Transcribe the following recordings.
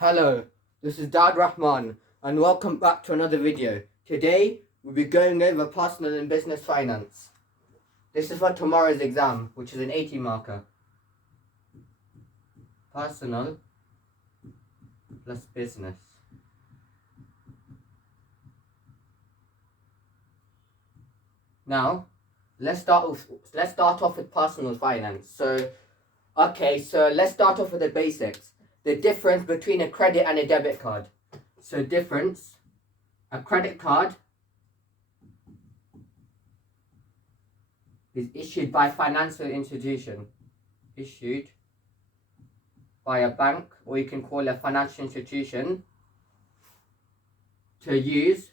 Hello, this is Dad Rahman and welcome back to another video. Today we'll be going over personal and business finance. This is for tomorrow's exam, which is an 80 marker. Personal plus business. Now, let's start off with personal finance. So let's start off with the basics. The difference between a credit and a debit card. So difference, a credit card is issued by financial institution, issued by a bank, or you can call it a financial institution, to use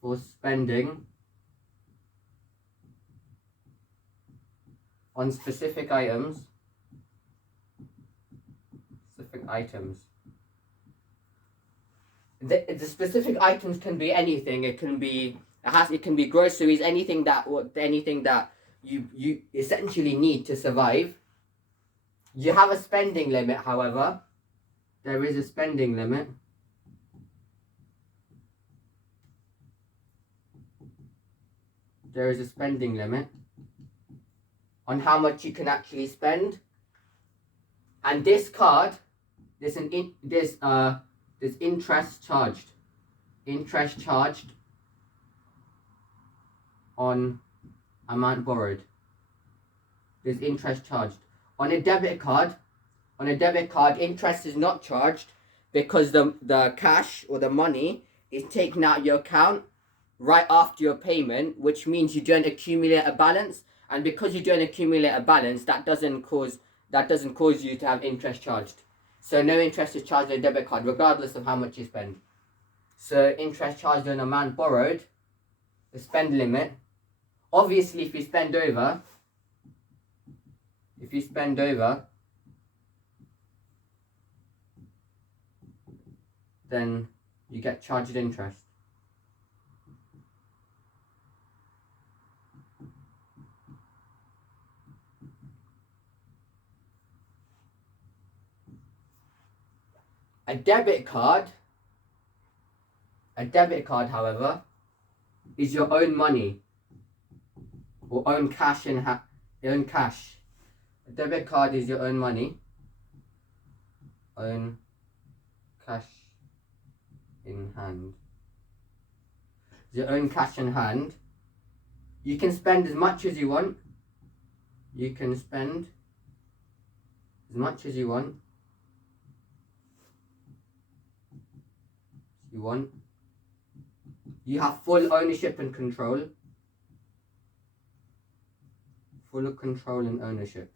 for spending on specific items. The specific items can be anything. It can be groceries, anything that you essentially need to survive. You have a spending limit, however. There is a spending limit. There is a spending limit on how much you can actually spend. And this card, there's interest charged. Interest charged on amount borrowed. There's interest charged. On a debit card, interest is not charged because the cash or the money is taken out of your account right after your payment, which means you don't accumulate a balance. And because you don't accumulate a balance, that doesn't cause you to have interest charged. So no interest is charged on a debit card, regardless of how much you spend. So interest charged on amount borrowed, the spend limit. Obviously, if you spend over, then you get charged interest. A debit card, however, is your own money or own cash own cash. A debit card is your own money, own cash in hand. Your own cash in hand. You can spend as much as you want. You have full ownership and control. Full control and ownership.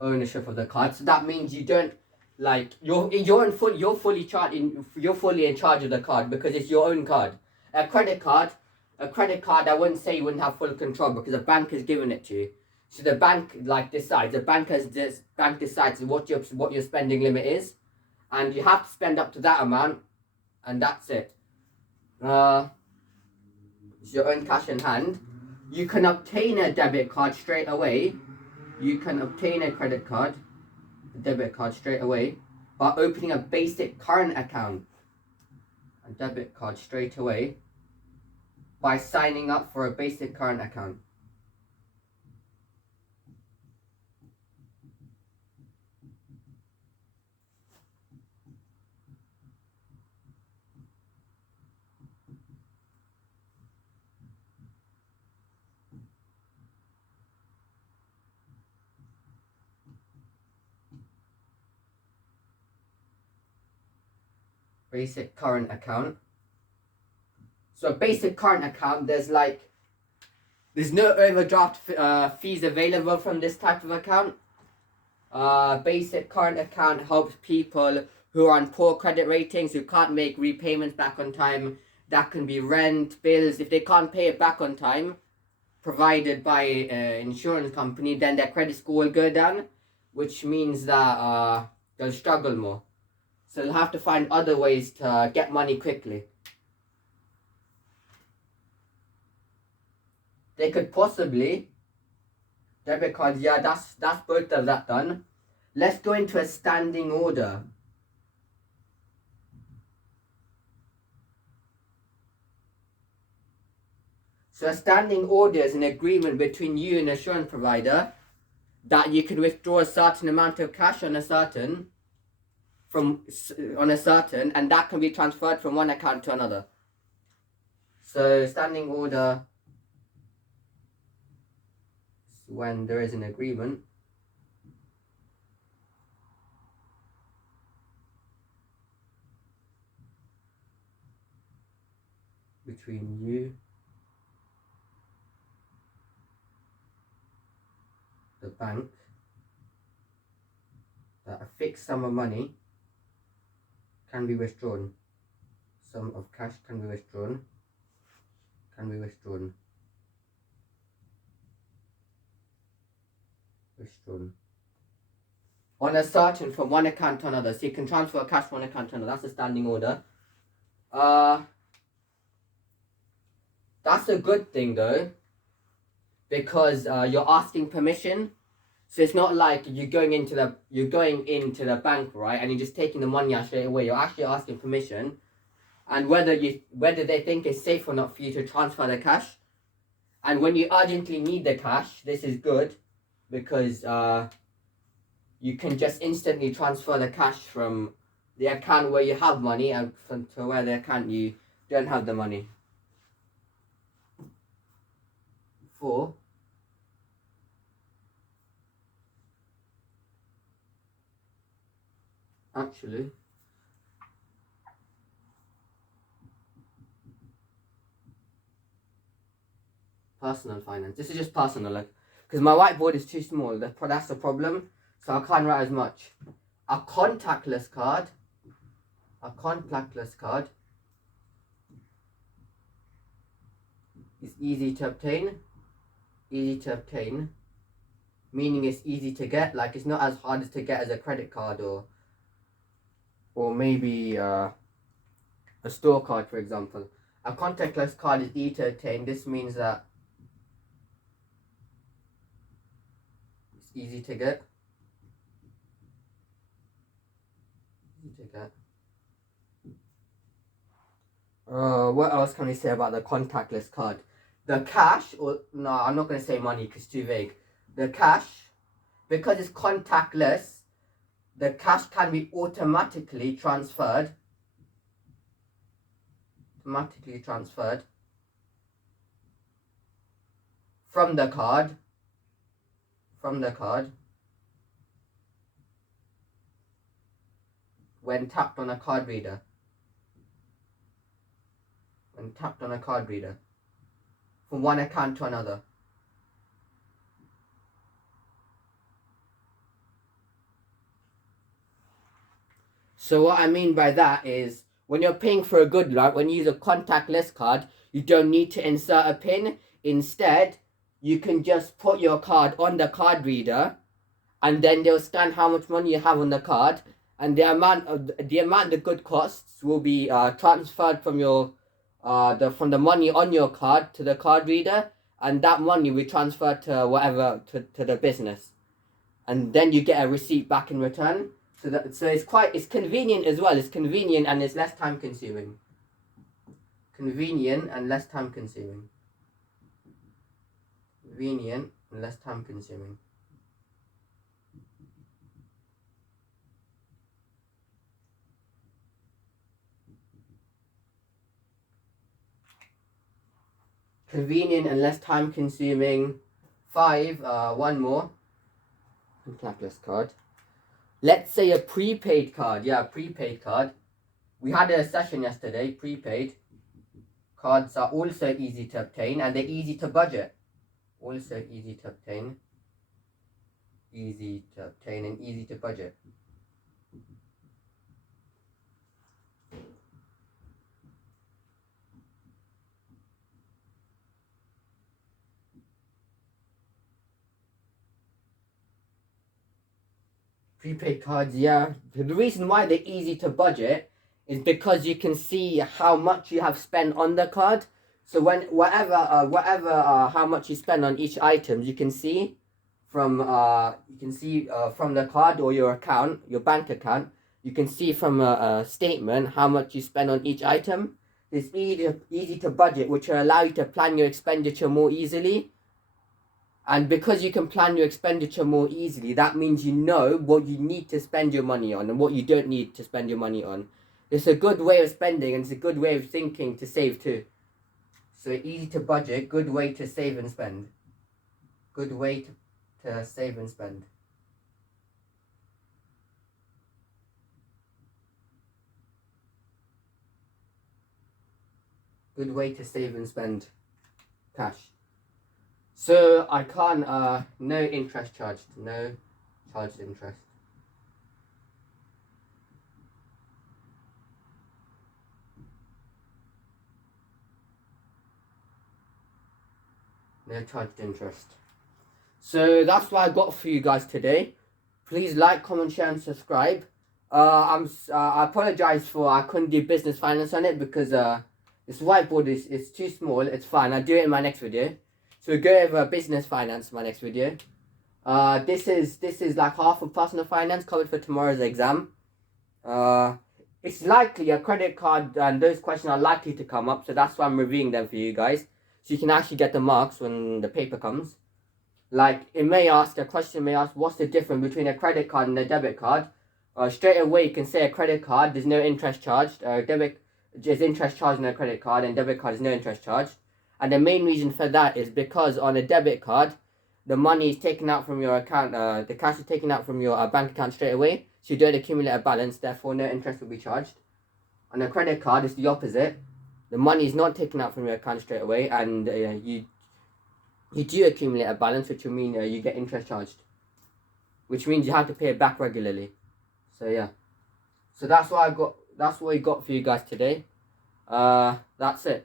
Ownership of the card. So that means you don't you're fully in charge of the card because it's your own card. A credit card, I wouldn't say you wouldn't have full control because the bank has given it to you. So the bank decides. The bank decides what your spending limit is, and you have to spend up to that amount, and that's it. It's your own cash in hand. You can obtain a debit card straight away. You can obtain a debit card straight away by opening a basic current account. A debit card straight away by signing up for a basic current account. Basic current account. So a basic current account, there's no overdraft fees available from this type of account. Basic current account helps people who are on poor credit ratings, who can't make repayments back on time. That can be rent, bills. If they can't pay it back on time, provided by an insurance company, then their credit score will go down, which means that they'll struggle more. So they'll have to find other ways to get money quickly. they could possibly, debit cards, yeah, that's both of that done. Let's go into a standing order. So a standing order is an agreement between you and the insurance provider that you can withdraw a certain amount of cash on a certain, and that can be transferred from one account to another. So standing order is when there is an agreement between you, the bank, that a fixed sum of money can be withdrawn. Sum of cash can be withdrawn. On a certain, from one account to another. So you can transfer cash from one account to another. That's a standing order. That's a good thing though, because you're asking permission. So it's not like you're going into the bank, right, and you're just taking the money out straight away. You're actually asking permission, and whether they think it's safe or not for you to transfer the cash. And when you urgently need the cash, this is good, because you can just instantly transfer the cash from the account where you have money and to where the account you don't have the money. 4. Actually, personal finance. This is just personal, like, because my whiteboard is too small. That's the problem. So I can't write as much. A contactless card is easy to obtain, meaning it's easy to get. Like, it's not as hard to get as a credit card or maybe a store card, for example. A contactless card is easy to obtain. This means that it's easy to get. What else can we say about the contactless card? The cash, no, I'm not going to say money because it's too vague. The cash, because it's contactless, the cash can be automatically transferred from the card when tapped on a card reader. From one account to another. So what I mean by that is, when you're paying for a good, like when you use a contactless card, you don't need to insert a PIN. Instead, you can just put your card on the card reader, and then they'll scan how much money you have on the card, and the amount the good costs will be transferred from your from the money on your card to the card reader, and that money we transfer to whatever to the business, and then you get a receipt back in return. So it's convenient as well. It's convenient and it's less time consuming. Convenient and less time consuming. Convenient and less time consuming. 5, one more. Contactless card. Let's say a prepaid card. Yeah, prepaid card. We had a session yesterday. Prepaid cards are also easy to obtain and they're easy to budget. Also easy to obtain. And easy to budget. Prepaid cards, yeah. The reason why they're easy to budget is because you can see how much you have spent on the card. So when how much you spend on each item, you can see from from the card or your account, your bank account. You can see from a statement how much you spend on each item. It's easy to budget, which will allow you to plan your expenditure more easily. And because you can plan your expenditure more easily, that means you know what you need to spend your money on and what you don't need to spend your money on. It's a good way of spending, and it's a good way of thinking to save too. So easy to budget, good way to save and spend. Good way to save and spend. Good way to save and spend cash. So I can't, no interest charged, no charged interest. No charged interest. So that's what I got for you guys today. Please like, comment, share, and subscribe. I apologize for I couldn't do business finance on it because this whiteboard is too small. It's fine. I'll do it in my next video. So we'll go over business finance in my next video. This is like half of personal finance covered for tomorrow's exam. It's likely a credit card and those questions are likely to come up, so that's why I'm reviewing them for you guys, so you can actually get the marks when the paper comes. Like a question may ask, what's the difference between a credit card and a debit card? Straight away you can say a credit card, there's no interest charged. Debit is interest charged on a credit card, and debit card is no interest charged. And the main reason for that is because on a debit card, the money is taken out from your account, the cash is taken out from your bank account straight away, so you don't accumulate a balance, therefore no interest will be charged. On a credit card, it's the opposite. The money is not taken out from your account straight away, and you do accumulate a balance, which will mean you get interest charged, which means you have to pay it back regularly. So yeah, so that's what we got for you guys today. That's it.